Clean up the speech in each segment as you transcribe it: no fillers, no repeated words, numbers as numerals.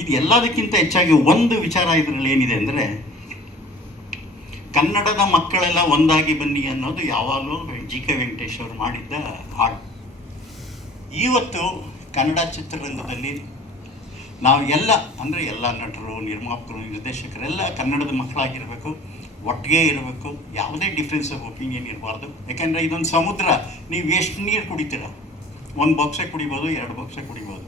ಇದು ಎಲ್ಲದಕ್ಕಿಂತ ಹೆಚ್ಚಾಗಿ ಒಂದು ವಿಚಾರ ಇದರಲ್ಲಿ ಏನಿದೆ ಅಂದರೆ, ಕನ್ನಡದ ಮಕ್ಕಳೆಲ್ಲ ಒಂದಾಗಿ ಬನ್ನಿ ಅನ್ನೋದು ಯಾವಾಗಲೂ ಜಿ.ಕೆ. ವೆಂಕಟೇಶ್ ಅವರು ಮಾಡಿದ್ದ ಹಾಡು. ಇವತ್ತು ಕನ್ನಡ ಚಿತ್ರರಂಗದಲ್ಲಿ ನಾವು ಎಲ್ಲ ಅಂದರೆ ಎಲ್ಲ ನಟರು, ನಿರ್ಮಾಪಕರು, ನಿರ್ದೇಶಕರೆಲ್ಲ ಕನ್ನಡದ ಮಕ್ಕಳಾಗಿರಬೇಕು, ಒಟ್ಟಿಗೆ ಇರಬೇಕು, ಯಾವುದೇ ಡಿಫ್ರೆನ್ಸ್ ಆಫ್ ಒಪಿನಿಯನ್ ಇರಬಾರ್ದು. ಯಾಕೆಂದರೆ ಇದೊಂದು ಸಮುದ್ರ. ನೀವು ಎಷ್ಟು ನೀರು ಕುಡಿತೀರ, ಒಂದು ಬಾಕ್ಸೇ ಕುಡಿಬೋದು, 2 ಬಾಕ್ಸೇ ಕುಡಿಬೋದು.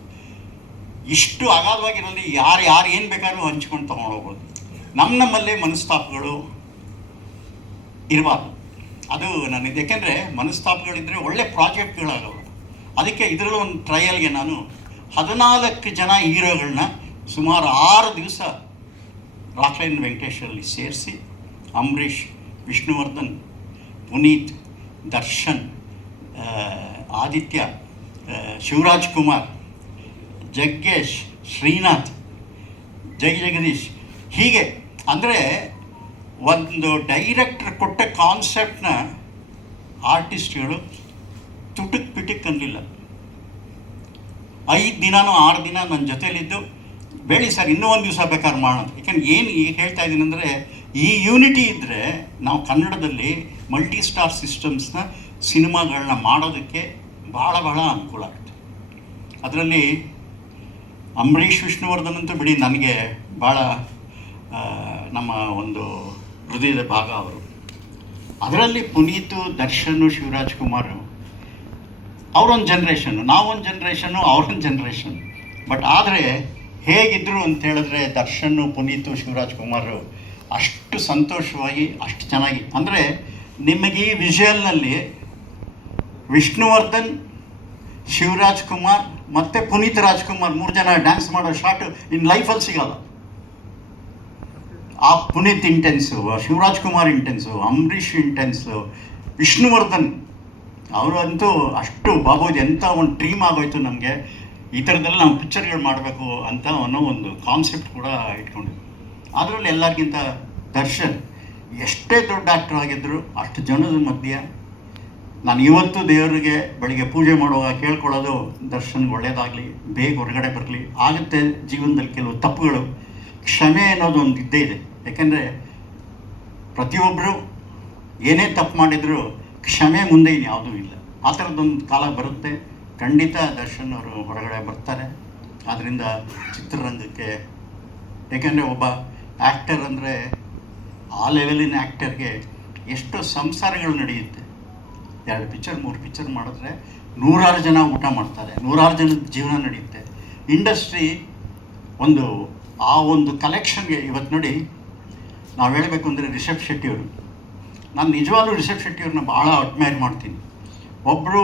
ಇಷ್ಟು ಅಗಾಧವಾಗಿರಲಿ, ಯಾರು ಏನು ಬೇಕಾದ್ರೂ ಹಂಚ್ಕೊಂಡು ತೊಗೊಂಡೋಗ್ಬೋದು. ನಮ್ಮಲ್ಲೇ ಮನಸ್ತಾಪಗಳು ಇರಬಾರ್ದು. ಅದು ನನ್ನಿದೆ. ಯಾಕೆಂದರೆ ಮನಸ್ತಾಪಗಳಿದ್ದರೆ ಒಳ್ಳೆ ಪ್ರಾಜೆಕ್ಟ್ಗಳಾಗಲ್ಲ. ಅದಕ್ಕೆ ಇದರಲ್ಲೂ ಒಂದು ಟ್ರಯಲ್ಗೆ ನಾನು 14 ಜನ ಹೀರೋಗಳನ್ನ ಸುಮಾರು 6 ದಿವಸ ರಾಕ್ಲೈನ್ ವೆಂಕಟೇಶಲ್ಲಿ ಸೇರಿಸಿ, ಅಂಬರೀಷ್, ವಿಷ್ಣುವರ್ಧನ್, ಪುನೀತ್, ದರ್ಶನ್, ಆದಿತ್ಯ, ಶಿವರಾಜ್ ಕುಮಾರ್, ಜಗ್ಗೇಶ್, ಶ್ರೀನಾಥ್, ಜಗದೀಶ್, ಹೀಗೆ ಅಂದರೆ ಒಂದು ಡೈರೆಕ್ಟ್ರ್ ಕೊಟ್ಟ ಕಾನ್ಸೆಪ್ಟನ್ನ ಆರ್ಟಿಸ್ಟ್ಗಳು ತುಟುಕ್ ಪಿಟುಕ್ ಅನ್ನಲಿಲ್ಲ. 5 ದಿನನೋ 6 ದಿನ ನನ್ನ ಜೊತೆಯಲ್ಲಿದ್ದು, ಬೇಡಿ ಸರ್ ಇನ್ನೂ ಒಂದು ದಿವಸ ಬೇಕಾದ್ರೆ ಮಾಡೋಣ. ಯಾಕೆಂದ್ರೆ ಏನು ಈಗ ಹೇಳ್ತಾ ಇದ್ದೀನಿ ಅಂದರೆ, ಈ ಯೂನಿಟಿ ಇದ್ದರೆ ನಾವು ಕನ್ನಡದಲ್ಲಿ ಮಲ್ಟಿ ಸ್ಟಾರ್ ಸಿಸ್ಟಮ್ಸ್ನ ಸಿನಿಮಾಗಳನ್ನ ಮಾಡೋದಕ್ಕೆ ಭಾಳ ಅನುಕೂಲ ಆಗುತ್ತೆ. ಅದರಲ್ಲಿ ಅಂಬರೀಷ್, ವಿಷ್ಣುವರ್ಧನ್ ಅಂತೂ ಬಿಡಿ, ನನಗೆ ಭಾಳ ನಮ್ಮ ಒಂದು ಹೃದಯದ ಭಾಗ ಅವರು. ಅದರಲ್ಲಿ ಪುನೀತು, ದರ್ಶನ್, ಶಿವರಾಜ್ ಕುಮಾರ್ ಅವರೊಂದು ಜನ್ರೇಷನ್ನು, ನಾವೊಂದು ಜನ್ರೇಷನ್ನು, ಅವರೊಂದು ಜನ್ರೇಷನ್. ಬಟ್ ಆದರೆ ಹೇಗಿದ್ದರು ಅಂತ ಹೇಳಿದ್ರೆ, ದರ್ಶನ್, ಪುನೀತು, ಶಿವರಾಜ್ ಕುಮಾರ್ ಅಷ್ಟು ಸಂತೋಷವಾಗಿ, ಅಷ್ಟು ಚೆನ್ನಾಗಿ. ಅಂದರೆ ನಿಮಗೆ ಈ ವಿಷುವಲ್ನಲ್ಲಿ ವಿಷ್ಣುವರ್ಧನ್, ಶಿವರಾಜ್ ಕುಮಾರ್ ಮತ್ತು ಪುನೀತ್ ರಾಜ್ಕುಮಾರ್ 3 ಜನ ಡ್ಯಾನ್ಸ್ ಮಾಡೋ ಶಾಟ್ ಇನ್ನು ಲೈಫಲ್ಲಿ ಸಿಗಲ್ಲ. ಆ ಪುನೀತ್ ಇಂಟೆನ್ಸು, ಶಿವರಾಜ್ ಕುಮಾರ್ ಇಂಟೆನ್ಸು, ಅಂಬರೀಷ್ ಇಂಟೆನ್ಸು, ವಿಷ್ಣುವರ್ಧನ್ ಅವರಂತೂ ಅಷ್ಟು ಬಾಬೂಜಿ ಎಂಥ ಒಂದು ಡ್ರೀಮ್ ಆಗೋಯ್ತು ನಮಗೆ. ಈ ಥರದ್ದೆಲ್ಲ ನಾವು ಪಿಕ್ಚರ್ಗಳು ಮಾಡಬೇಕು ಅಂತ ಅನ್ನೋ ಒಂದು ಕಾನ್ಸೆಪ್ಟ್ ಕೂಡ ಇಟ್ಕೊಂಡಿದ್ವಿ. ಅದರಲ್ಲಿ ಎಲ್ಲರಿಗಿಂತ ದರ್ಶನ್ ಎಷ್ಟೇ ದೊಡ್ಡ ಆ್ಯಕ್ಟರ್ ಆಗಿದ್ದರು, ಅಷ್ಟು ಜನದ ಮಧ್ಯೆ ನಾನು ಇವತ್ತು ದೇವರಿಗೆ ಬೆಳಿಗ್ಗೆ ಪೂಜೆ ಮಾಡುವಾಗ ಕೇಳ್ಕೊಳ್ಳೋದು, ದರ್ಶನ್ಗೆ ಒಳ್ಳೆಯದಾಗಲಿ, ಬೇಗ ಹೊರಗಡೆ ಬರಲಿ. ಆಗುತ್ತೆ ಜೀವನದಲ್ಲಿ ಕೆಲವು ತಪ್ಪುಗಳು, ಕ್ಷಮೆ ಅನ್ನೋದು ಒಂದು ಇದ್ದೇ ಇದೆ. ಯಾಕೆಂದರೆ ಪ್ರತಿಯೊಬ್ಬರು ಏನೇ ತಪ್ಪು ಮಾಡಿದರೂ ಕ್ಷಮೆ ಮುಂದೆ ಇನ್ಯಾವುದೂ ಇಲ್ಲ. ಆ ಥರದ್ದೊಂದು ಕಾಲ ಬರುತ್ತೆ. ಖಂಡಿತ ದರ್ಶನ್ ಅವರು ಹೊರಗಡೆ ಬರ್ತಾರೆ. ಆದ್ದರಿಂದ ಚಿತ್ರರಂಗಕ್ಕೆ, ಯಾಕೆಂದರೆ ಒಬ್ಬ ಆ್ಯಕ್ಟರ್ ಅಂದರೆ ಆ ಲೆವೆಲಿನ ಆ್ಯಕ್ಟರ್ಗೆ ಎಷ್ಟೋ ಸಂಸಾರಗಳು ನಡೆಯುತ್ತೆ. 2 ಪಿಕ್ಚರ್ 3 ಪಿಕ್ಚರ್ ಮಾಡಿದ್ರೆ 100 ಜನ ಊಟ ಮಾಡ್ತಾರೆ, 100 ಜನದ ಜೀವನ ನಡೆಯುತ್ತೆ. ಇಂಡಸ್ಟ್ರಿ ಆ ಒಂದು ಕಲೆಕ್ಷನ್ಗೆ ಇವತ್ತು ನೋಡಿ, ನಾವು ಹೇಳಬೇಕು ಅಂದರೆ ರಿಷಬ್ ಶೆಟ್ಟಿಯವರು, ನಾನು ನಿಜವಾಗ್ಲೂ ರಿಷಬ್ ಶೆಟ್ಟಿಯವ್ರನ್ನ ಭಾಳ ಅಡ್ಮೈರ್ ಮಾಡ್ತೀನಿ. ಒಬ್ಬರು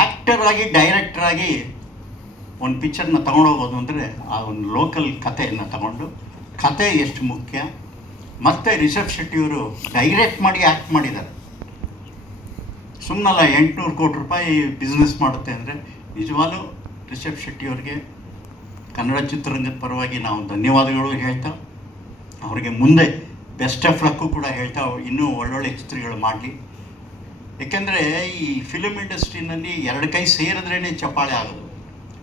ಆ್ಯಕ್ಟರ್ ಆಗಿ, ಡೈರೆಕ್ಟರ್ ಆಗಿ ಒಂದು ಪಿಕ್ಚರ್ನ ತೊಗೊಂಡೋಗೋದು ಅಂದರೆ ಆ ಒಂದು ಲೋಕಲ್ ಕಥೆಯನ್ನು ತಗೊಂಡು, ಕತೆ ಎಷ್ಟು ಮುಖ್ಯ. ಮತ್ತು ರಿಷಬ್ ಶೆಟ್ಟಿಯವರು ಡೈರೆಕ್ಟ್ ಮಾಡಿ ಆ್ಯಕ್ಟ್ ಮಾಡಿದ್ದಾರೆ. ಸುಮ್ಮನಲ್ಲ 800 ಕೋಟಿ ರೂಪಾಯಿ ಬಿಸ್ನೆಸ್ ಮಾಡುತ್ತೆ ಅಂದರೆ, ನಿಜವಾಗ್ಲೂ ರಿಷಬ್ ಶೆಟ್ಟಿಯವ್ರಿಗೆ ಕನ್ನಡ ಚಿತ್ರರಂಗದ ಪರವಾಗಿ ನಾವು ಧನ್ಯವಾದಗಳು ಹೇಳ್ತಾ, ಅವರಿಗೆ ಮುಂದೆ ಬೆಸ್ಟ್ ಆಫ್ ಲಕ್ಕು ಕೂಡ ಹೇಳ್ತಾ, ಇನ್ನೂ ಒಳ್ಳೊಳ್ಳೆ ಚಿತ್ರಗಳು ಮಾಡಲಿ. ಏಕೆಂದರೆ ಈ ಫಿಲ್ಮ್ ಇಂಡಸ್ಟ್ರಿನಲ್ಲಿ 2 ಕೈ ಸೇರಿದ್ರೇ ಚಪ್ಪಾಳೆ ಆಗೋದು.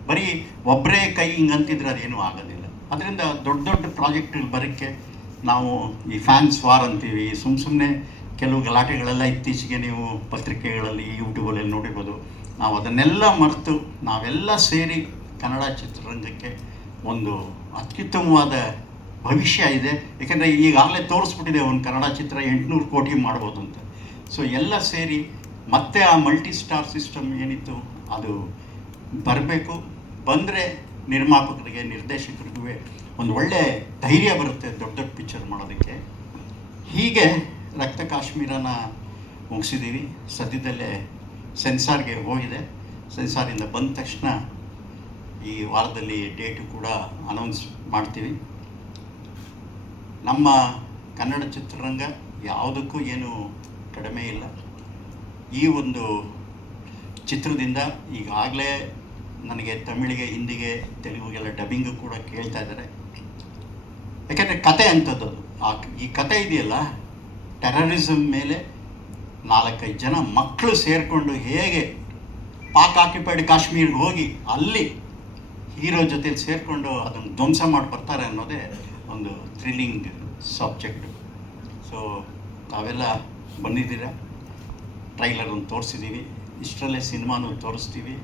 ಬರೀ ಒಬ್ಬರೇ ಕೈ ಹಿಂಗಂತಿದ್ರೆ ಅದೇನೂ ಆಗೋದಿಲ್ಲ. ಅದರಿಂದ ದೊಡ್ಡ ಪ್ರಾಜೆಕ್ಟ್ಗಳು ಬರೋಕ್ಕೆ ನಾವು ಈ ಫ್ಯಾನ್ಸ್ ವಾರ್ ಅಂತೀವಿ, ಸುಮ್ಮನೆ ಕೆಲವು ಗಲಾಟೆಗಳೆಲ್ಲ ಇತ್ತೀಚೆಗೆ ನೀವು ಪತ್ರಿಕೆಗಳಲ್ಲಿ, ಯೂಟ್ಯೂಬಲ್ಲಿ ನೋಡಿರ್ಬೋದು. ನಾವು ಅದನ್ನೆಲ್ಲ ಮರೆತು ನಾವೆಲ್ಲ ಸೇರಿ ಕನ್ನಡ ಚಿತ್ರರಂಗಕ್ಕೆ ಒಂದು ಅತ್ಯುತ್ತಮವಾದ ಭವಿಷ್ಯ ಇದೆ. ಏಕೆಂದರೆ ಈಗಾಗಲೇ ತೋರಿಸ್ಬಿಟ್ಟಿದೆ ಒಂದು ಕನ್ನಡ ಚಿತ್ರ 800 ಕೋಟಿ ಮಾಡ್ಬೋದು ಅಂತ. ಸೊ ಎಲ್ಲ ಸೇರಿ ಮತ್ತೆ ಆ ಮಲ್ಟಿ ಸ್ಟಾರ್ ಸಿಸ್ಟಮ್ ಏನಿತ್ತು ಅದು ಬರಬೇಕು. ಬಂದರೆ ನಿರ್ಮಾಪಕರಿಗೆ, ನಿರ್ದೇಶಕರಿಗೂ ಒಂದು ಒಳ್ಳೆ ಧೈರ್ಯ ಬರುತ್ತೆ ದೊಡ್ಡ ಪಿಕ್ಚರ್ ಮಾಡೋದಕ್ಕೆ. ಹೀಗೆ ರಕ್ತ ಕಾಶ್ಮೀರನ ಮುಗಿಸಿದ್ದೀವಿ. ಸದ್ಯದಲ್ಲೇ ಸೆನ್ಸಾರ್ಗೆ ಹೋಗಿದೆ. ಸೆನ್ಸಾರಿಂದ ಬಂದ ತಕ್ಷಣ ಈ ವಾರದಲ್ಲಿ ಡೇಟು ಕೂಡ ಅನೌನ್ಸ್ ಮಾಡ್ತೀವಿ. ನಮ್ಮ ಕನ್ನಡ ಚಿತ್ರರಂಗ ಯಾವುದಕ್ಕೂ ಏನು ಕಡಿಮೆ ಇಲ್ಲ. ಈ ಒಂದು ಚಿತ್ರದಿಂದ ಈಗಾಗಲೇ ನನಗೆ ತಮಿಳಿಗೆ, ಹಿಂದಿಗೆ, ತೆಲುಗುಗೆಲ್ಲ ಡಬ್ಬಿಂಗು ಕೂಡ ಕೇಳ್ತಾ ಇದ್ದಾರೆ. ಯಾಕೆಂದರೆ ಕತೆ ಅಂಥದ್ದು ಈ ಕತೆ ಇದೆಯಲ್ಲ, ಟೆರರಿಸಮ್ ಮೇಲೆ 4-5 ಜನ ಮಕ್ಕಳು ಸೇರಿಕೊಂಡು ಹೇಗೆ ಪಾಕ್ ಆಕ್ಯುಪೈಡ್ ಕಾಶ್ಮೀರ್ಗೆ ಹೋಗಿ ಅಲ್ಲಿ ಹೀರೋ ಜೊತೆ ಸೇರಿಕೊಂಡು ಅದನ್ನು ಧ್ವಂಸ ಮಾಡಿ ಬರ್ತಾರೆ ಅನ್ನೋದೇ ಒಂದು ಥ್ರಿಲ್ಲಿಂಗ್ ಸಬ್ಜೆಕ್ಟು. ಸೊ ತಾವೆಲ್ಲ ಬಂದಿದ್ದೀರಾ, ಟ್ರೈಲರನ್ನು ತೋರಿಸಿದ್ದೀವಿ, ಇಷ್ಟರಲ್ಲೇ ಸಿನಿಮಾನು ತೋರಿಸ್ತೀವಿ.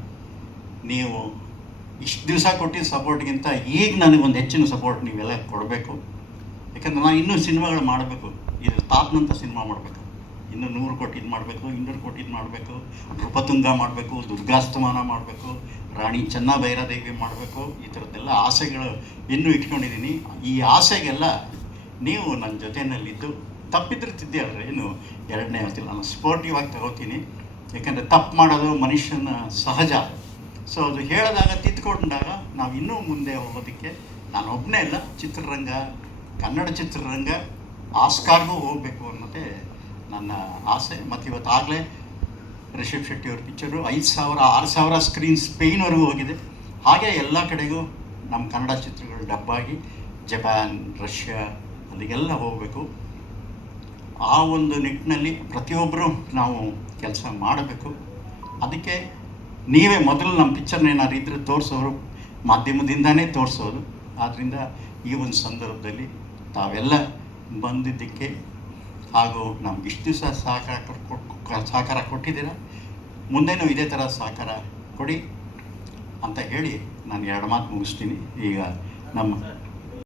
ನೀವು ಇಷ್ಟು ದಿವಸ ಕೊಟ್ಟಿದ್ದ ಸಪೋರ್ಟ್ಗಿಂತ ಈಗ ನನಗೊಂದು ಹೆಚ್ಚಿನ ಸಪೋರ್ಟ್ ನೀವೆಲ್ಲ ಕೊಡಬೇಕು. ಯಾಕಂದರೆ ನಾನು ಇನ್ನೂ ಸಿನಿಮಾಗಳು ಮಾಡಬೇಕು, ಇದು ತಾತನಂತ ಸಿನಿಮಾ ಮಾಡಬೇಕು, ಇನ್ನೂ 100 ಕೋಟಿ ಇದು ಮಾಡಬೇಕು, 200 ಕೋಟಿ ಇದು ಮಾಡಬೇಕು, ನೃಪತುಂಗ ಮಾಡಬೇಕು, ದುರ್ಗಾಸ್ತಮಾನ ಮಾಡಬೇಕು, ರಾಣಿ ಚೆನ್ನಭೈರಾದೇವಿ ಮಾಡಬೇಕು, ಈ ಥರದ್ದೆಲ್ಲ ಆಸೆಗಳು ಇನ್ನೂ ಇಟ್ಕೊಂಡಿದ್ದೀನಿ. ಈ ಆಸೆಗೆಲ್ಲ ನೀವು ನನ್ನ ಜೊತೆಯಲ್ಲಿದ್ದು ತಪ್ಪಿದ್ರೆ ತಿದ್ದಿಯಲ್ರಿ, ಏನು ಎರಡನೇ ಹೇಳ್ತಿಲ್ಲ, ನಾನು ಸ್ಪೋರ್ಟಿವ್ ಆಗಿ ತಗೋತೀನಿ. ಯಾಕಂದರೆ ತಪ್ಪು ಮಾಡೋದು ಮನುಷ್ಯನ ಸಹಜ. ಸೊ ಅದು ಹೇಳಿದಾಗ ತಿದ್ದುಕೊಂಡಾಗ ನಾವು ಇನ್ನೂ ಮುಂದೆ ಹೋಗೋದಕ್ಕೆ ನಾನು ಒಬ್ಬನೇ ಇಲ್ಲ, ಚಿತ್ರರಂಗ, ಕನ್ನಡ ಚಿತ್ರರಂಗ ಆಸ್ಕಾರ್ಗೂ ಹೋಗಬೇಕು ಅನ್ನೋದೇ ನನ್ನ ಆಸೆ. ಮತ್ತು ಇವತ್ತಾಗಲೇ ರಿಷಬ್ ಶೆಟ್ಟಿ ಅವ್ರ ಪಿಕ್ಚರು 5,000 6,000 ಸ್ಕ್ರೀನ್ ಸ್ಪೇನ್ವರೆಗೂ ಹೋಗಿದೆ. ಹಾಗೆ ಎಲ್ಲ ಕಡೆಗೂ ನಮ್ಮ ಕನ್ನಡ ಚಿತ್ರಗಳು ಡಬ್ಬಾಗಿ ಜಪಾನ್, ರಷ್ಯಾ ಅಲ್ಲಿಗೆಲ್ಲ ಹೋಗಬೇಕು. ಆ ಒಂದು ನಿಟ್ಟಿನಲ್ಲಿ ಪ್ರತಿಯೊಬ್ಬರು ನಾವು ಕೆಲಸ ಮಾಡಬೇಕು. ಅದಕ್ಕೆ ನೀವೇ ಮೊದಲು ನಮ್ಮ ಪಿಕ್ಚರ್ನ ಏನಾದ್ರು ಇದ್ದರೆ ತೋರಿಸೋರು, ಮಾಧ್ಯಮದಿಂದನೇ ತೋರಿಸೋದು. ಆದ್ದರಿಂದ ಈ ಒಂದು ಸಂದರ್ಭದಲ್ಲಿ ತಾವೆಲ್ಲ ಬಂದಿದ್ದಕ್ಕೆ ಹಾಗೂ ನಮ್ಗೆ ಇಷ್ಟು ದಿವಸ ಸಹಕಾರ ಕೊಟ್ಟಿದ್ದೀರಾ, ಮುಂದೇನೂ ಇದೇ ಥರ ಸಹಕಾರ ಕೊಡಿ ಅಂತ ಹೇಳಿ ನಾನು 2 ಮಾತು ಮುಗಿಸ್ತೀನಿ. ಈಗ ನಮ್ಮ